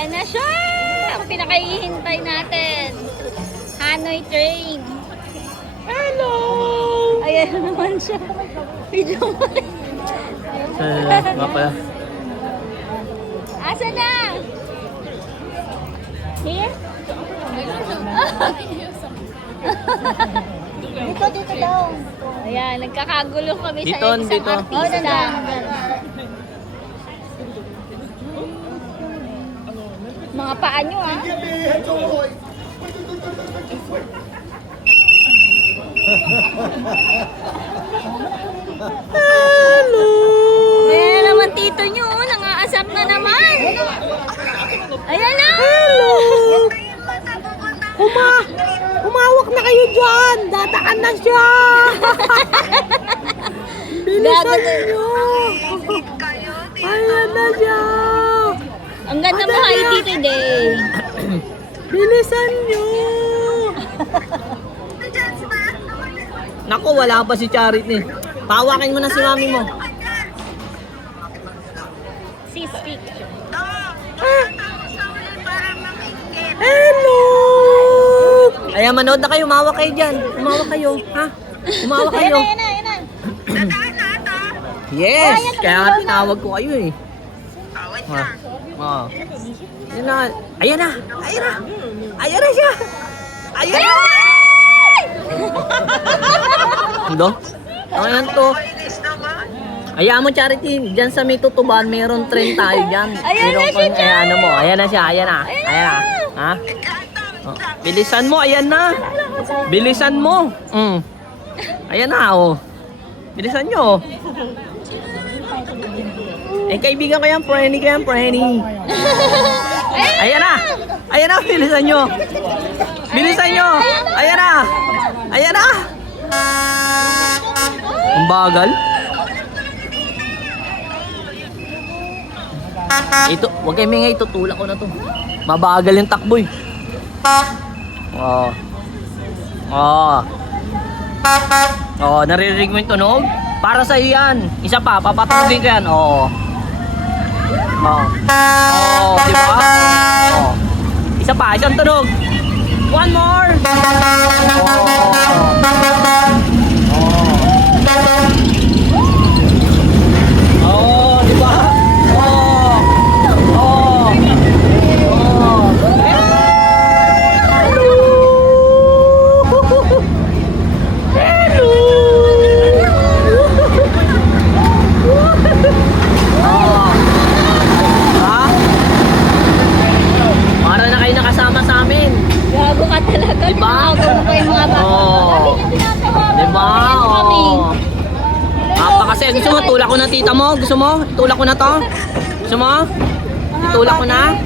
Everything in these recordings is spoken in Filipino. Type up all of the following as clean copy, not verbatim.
Ayan na siya! Ang pinakahihintay natin. Hanoi train. Hello! Ayan naman siya. Video mo. Nga pala. Asa na? Here? Dito daw. Ayan, nagkakagulo kami Dito, sa isang dito. artista. Mga paa nyo, ah. Hello! Ayan naman tito nyo, oh, nangaasap na naman. Ayan na! Hello! Humawak na kayo dyan! Dadaan na siya! Bilisan nyo! Ayan na siya! Ang ganda mo kayo dito, Day. Bilisan nyo! Naku, wala pa si Charity. Pawakin mo na si mami mo. Sis picture. Hello! Ayan, manood na kayo. Umawak kayo dyan. Umawak kayo. Ha? Umawak kayo. Ayan na. Yes! Kaya nga tinawag ko kayo eh. Ayan na. Ayan na. Ayan na. Ayan na siya. Ayan na. Ando? Ayan to. Ayan mo, Charity. Diyan sa may tutuban, meron train tayo dyan. Ayan na siya, Ayan, ano mo. Ayan na siya. Ayan na. Ayan na. Ha? Oh, bilisan mo. Ayan na. Bilisan mo. Ayan na, oh. Bilisan nyo. Eh, kaibigan ko yan, Frenny. Ayan na. Ayan na, bilisan nyo. Bilisan nyo. Ayan na. Ayan na. Ang bagal. Ito, wag kayo mingay, tutulak ko na to. Mabagal yung takbo eh. Naririnig mo yung tunog? Para sa yan. Isa pa, papatugin ko yan. Di ba? Isa pa, isang tunog. One more. Di ba? Para na kayo nakasama sa amin. Gago ka talaga. Diba? Gago mo kayo mga bata. Diba? Kasi gusto mo, tulak ko na tita mo? Gusto mo? Tulak ko na to? Gusto mo? Itulak ko na?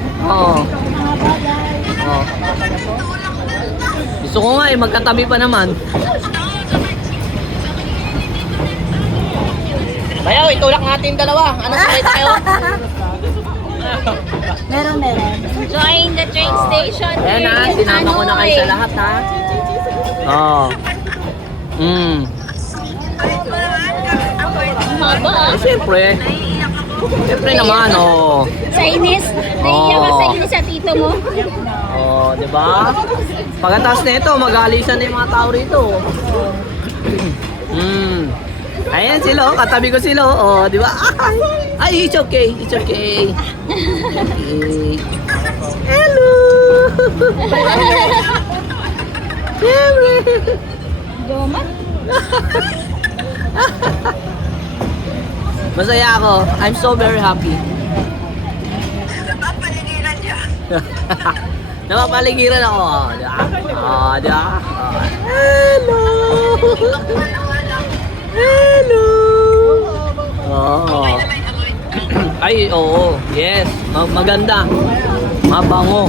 Gusto ko nga eh, magkatabi pa naman. Bayaw, itulak natin dalawa. Ano sakit kayo? Meron. Join the train station. Ayan na, here in sinama ko na kayo sa Hanoi. lahat ha. Haba, ah. Siyempre. Siyempre naman, Sa inis. Naiiyak ka sa inis sa tito mo. Di ba? Pagkatapos na ito, mag-aalisan na yung mga tao rito. Ayan sila, katabi ko sila. Di ba? Ay, it's okay. It's okay. Okay. Hello! Siyempre. Domat. Masaya ako. I'm so very happy. Napapaligiran ako. Di ba? Hello! Hello! Ay, oo. Yes. Maganda. Mabango.